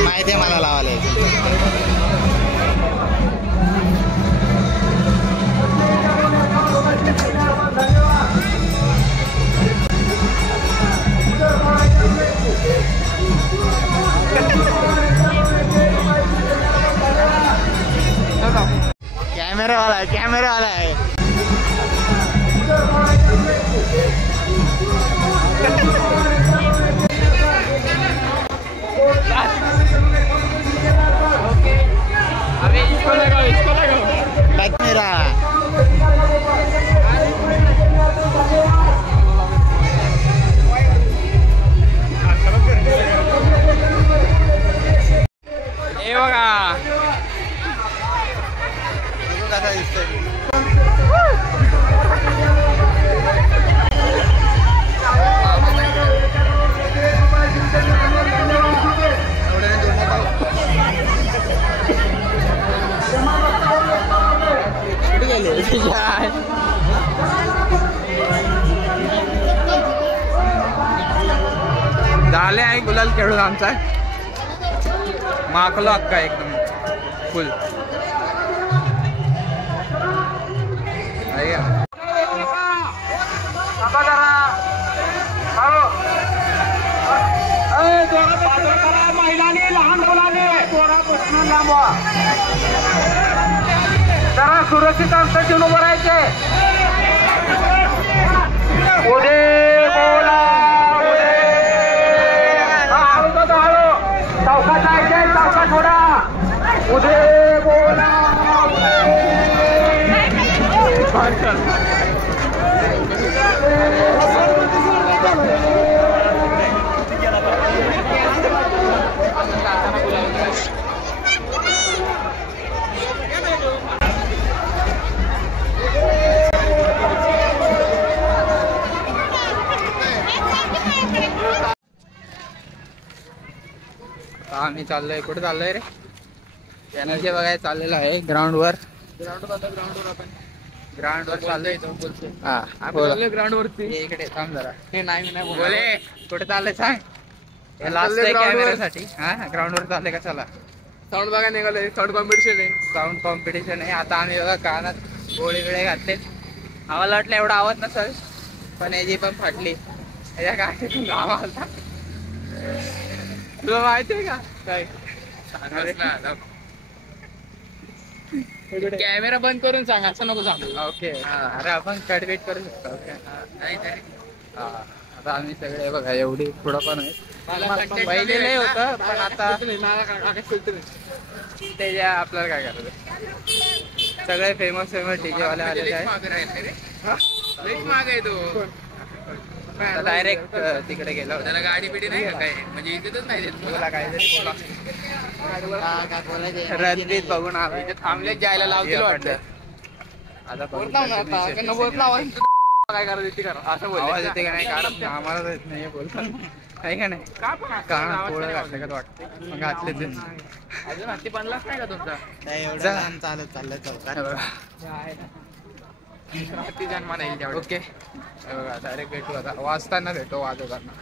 माहिती आहे मला लावायला कॅमेरा वाला है अरे इसको लगाओ मेरा हे बघा कसा दिसतोय झाले आहे गुलाल खेळून आमचा माकलो अक्का एकदम फुल महिलांनी लहान मुलांनी जरा सुरक्षित अंतर ठेवून उभं राहायचे चौकात जायचे चौकात थोडा उदे बोला आम्ही चाललोय कुठे चाललोय रे एनर्जी बघायला चाललेलं आहे ग्राउंडवर ग्राउंडवर चाललोय ग्राउंड वरती इकडे थांब जरा हे नाही बोले कुठे चाललंय सांग लास्ट कॅमेऱ्यासाठी हा ग्राउंड वर चाललंय कशाला साऊंड बघा निघालंय साऊंड कॉम्पिटिशन आहे आता आम्ही बघा कानात गोळे बिळे घातले आम्हाला वाटलं एवढा आवाज नसेल पण याची पण फाटली याच्या काय गावा आलता तुला माहिती आहे का काय कॅमेरा बंद करून सांग असं नको सांगू ओके अरे आपण कटबीट करू शकतो ओके आता आम्ही सगळे बघा एवढी पुढं पण आहे पहिले नाही होतं पण आता त्याच्या आपल्याला काय करायचं सगळे फेमस डीजे वाले आलेले आहेत माग आहे तो डायरेक्ट तिकडे गेला त्याला गाडी बिडी नाही काय म्हणजे इथेच नाही बोला काहीतरी रणबीर बघून आला थांबले जायला लावतील वाटतं आता काय करायचं ते करा असं बोलले येते का नाही कारण आम्हाला येत नाही बोलतो आहे का नाही का थोडं घातलं का वाटतं मग घातले ते अजून हत्ती बनलाच नाही का तुमचा चाललंय हत्ती जन्मा नाही तेवढं ओके डायरेक्ट भेटू आता वाजताना भेटू वाजवताना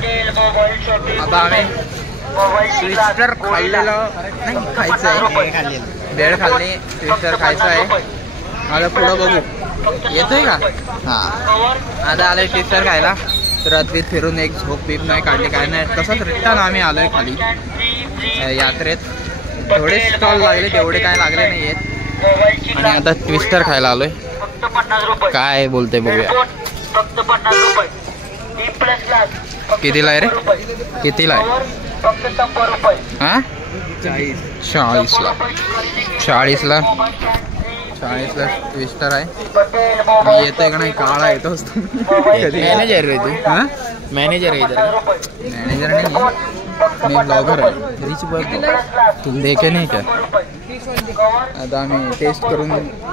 आता आम्ही ट्विस्टर खाल्लेलं नाही खायचं आहे बेळ खाल्ली ट्विस्टर खायचं आहे मला पुढं बघू येतोय का हा आता आलोय ट्विस्टर खायला तर रात्री फिरून एक झोप बीप नाही काढली काय नाही तसंच रिटर्न आम्ही आलोय खाली यात्रेत थोडे स्टॉल लागले तेवढे काय लागले नाही आहेत आणि आता ट्विस्टर खायला आलोय काय बोलते बघूया कितीला आहे रे कितीला आहे हा 40ला ट्विस्टर आहे येतोय का नाही काळा येतो असतो मॅनेजर रे तू हा मॅनेजर आहे इधर मॅनेजर नहीं मैं ब्लॉगर है रिच बर्ड तुम देखे नहीं क्या आता आम्ही टेस्ट करून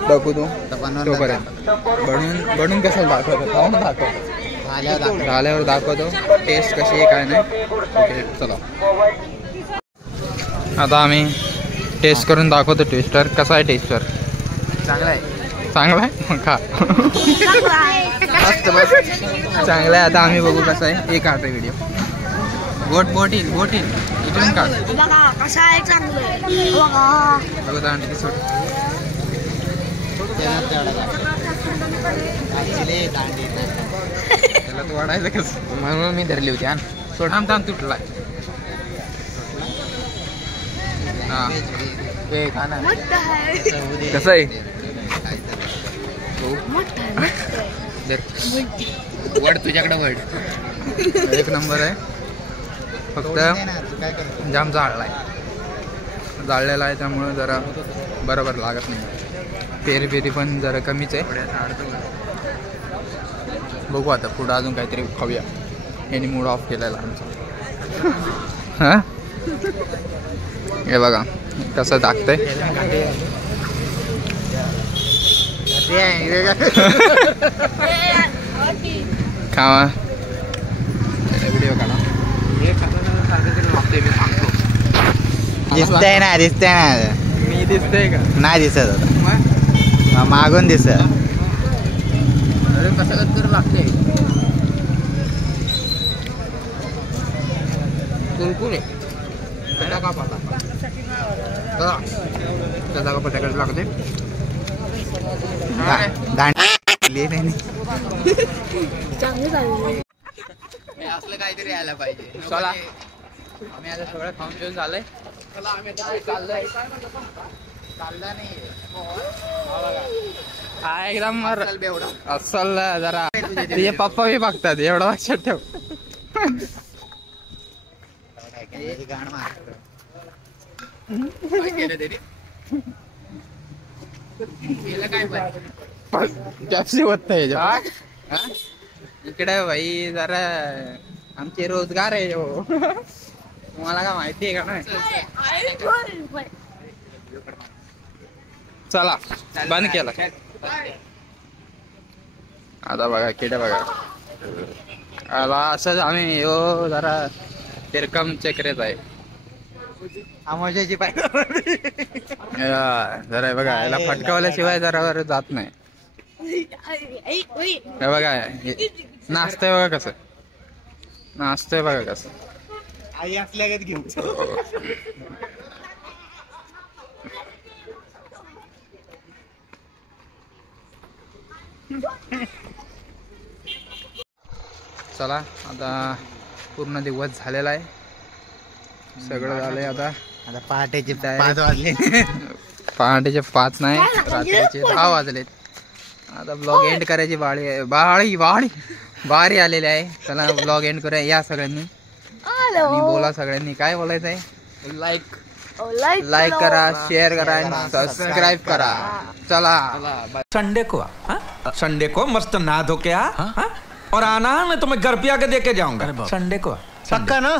बघू तोपर्यंत बनवून कसं दाखवतो खाऊन दाखवतो झाल्यावर दाखवतो टेस्ट कशी आहे काय नाही ओके चला आता आम्ही टेस्ट करून दाखवतो ट्विस्टर कसा आहे ट्विस्टर चांगला आहे मग खा चांगला आहे आता आम्ही बघू कसं आहे एक आता व्हिडिओ बोट येईल इथून का कसा आहे चांगलं बघू दांडी सोड त्याला तू वाढायचं कसं म्हणून मी धरली होती आणि सोड थांब तुटला हा ते खाना कसं आहे वड तुझ्याकडे वड एक नंबर आहे फक्त जाम जाळलेला आहे त्यामुळं जरा बरोबर लागत नाही पेरी पण जरा कमीच आहे बघू आता पुढं अजून काहीतरी खाऊया यांनी मूड ऑफ केलेला आमचा हां हे बघा कसं टाकतंय खावा व्हिडिओ काढा हे लागते मी सांगतो दिसतंय ना दिसतंय ना मी दिसतंय का नाही दिसत आता. मग मागून दिसत अरे कसं तर लागते कुरकुर आहे त्याचा का पाला त्याचा का पत्याकडे लागते चांगली झाली असलं काहीतरी यायला पाहिजे. चला आम्ही आता सगळं खाऊन पिऊन झालंय चला आम्ही आता चाललोय चालला नाही हा एकदम अस्सल जरा तुझे पप्पा बी बघतात एवढं लक्षात ठेव गाण मार टॅप्सी होत नाही इकडे भाई जरा आमचे रोजगार आहे हो तुम्हाला काय माहिती आहे का नाही चला बंद केला आता बघा किडे बघा आला असंच आम्ही हो जरा तिरकम चक्रेत आहे आमोशाची पाय जरा बघा याला फटकावल्याशिवाय जरा जात नाही हे बघा नाचतंय बघा कसं नाचतंय बघा कसं आई असल्यागत घेऊ चला आता पूर्ण दिवस झालेला आहे सगळं झालंय आता पहाटेचे Direct. 5 वाजले पहाटेचे 5 नाही रात्रीचे 10 वाजलेत आता ब्लॉग एंड करायची बारी आलेली आहे चला ब्लॉग एंड करूया या सगळ्यांनी आणि बोला सगळ्यांनी काय बोलायचं आहे लाईक करा शेअर करा आणि सबस्क्राईब करा चला संडे को संडे को मस्त नहा धो के आ और आना मैं तुम्हें घर पे आके दे के जाऊंगा संडे को पक्का ना